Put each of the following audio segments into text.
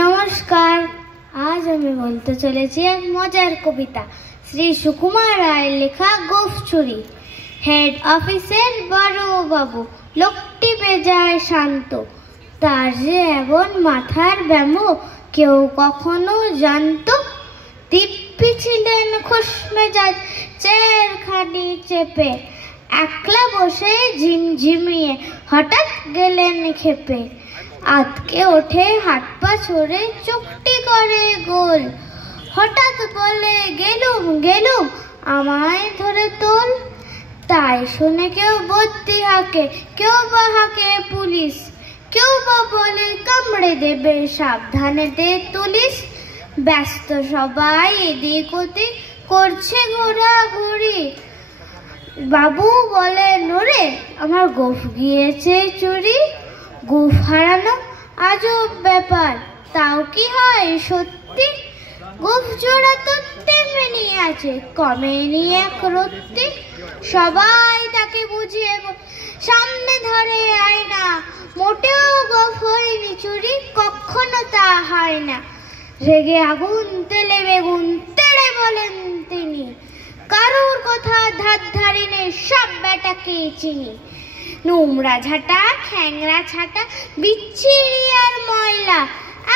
নমস্কার, আজ আমি বলতে চলেছি এক মজার কবিতা। শ্রী সুকুমার রায়ের লেখা গোফ চুরি। হেড অফিসের বড় বাবু লোকটি বেজায় শান্ত, তার যে এমন মাথার ব্যামো কেউ কখনো জানতো। দিব্যি ছিলেন খোশমেজাজ, চেয়ারখানি চেপে একলা বসে ঝিমঝিমিয়ে হঠাৎ গেলেন খেপে। আতকে ওঠে হাত পা ছড়ে চোখটি করে গোল, হঠাৎ বলে গেলুম গেলুম আমায় ধরে তোল। তাই শুনে কেউ বদ্যি হাঁকে, কেউ বা হাঁকে পুলিশ, কেউ বা বলে কামড়ে দেবে সাবধানে দে তুলিস। ব্যস্ত সবাই এদিক ওদিক করছে ঘোরাঘুরি, বাবু বলে নড়ে আমার গোফ গিয়েছে চুরি। গোফ হারানো আজব ব্যাপার, তাও কি হয় সত্যি? গোফ জোড়া তো তেমনি আছে, কমেনি এক রত্তি। সবাই তাকে বুঝিয়ে সামনে ধরে আয়না, মোটেও গোফ হয়নি চুরি, কখনো তা হয় না। রেগে আগুন তেলে বেগুন তেড়ে বলেন তিনি, কারোর কথা ধার ধারি নেই, সব বেটাকে চিনি। নোংরা ঝাঁটা খ্যাংরা ছাটা বিচ্ছিরি আর ময়লা,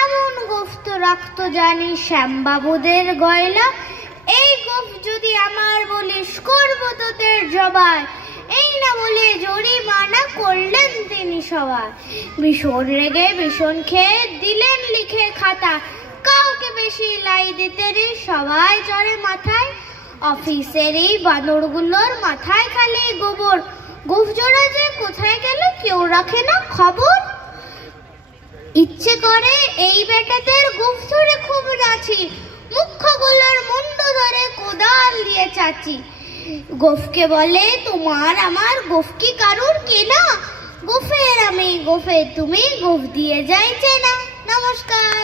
এমন গোফ তো রাখতো জানি শ্যামবাবুদের গয়লা। এই গোফ যদি আমার বলিস করবো তোদের জবাই, এই না বলে জরিমানা করলেন তিনি সবাই। ভীষণ রেগে ভীষণ খেয়ে দিলেন লিখে খাতা, কাউকে বেশি লাই দিতে রে সবাই চড়ে মাথায়। অফিসের এই বানরগুলোর মাথায় খালি গোবর, গোফ জোড়া যে কোথায় গেল কেউ রাখে না খবর। ইচ্ছে করে এই বেটাদের গোফ ধরে খুব নাচি, মুখ্যগুলোর মুন্ডু ধরে কোদাল দিয়ে চাচি। গোফকে বলে তোমার আমার গোফ কি কারুর কেনা, গোফের আমি গোফে তুমি গোফ দিয়ে যাইছে না। নমস্কার।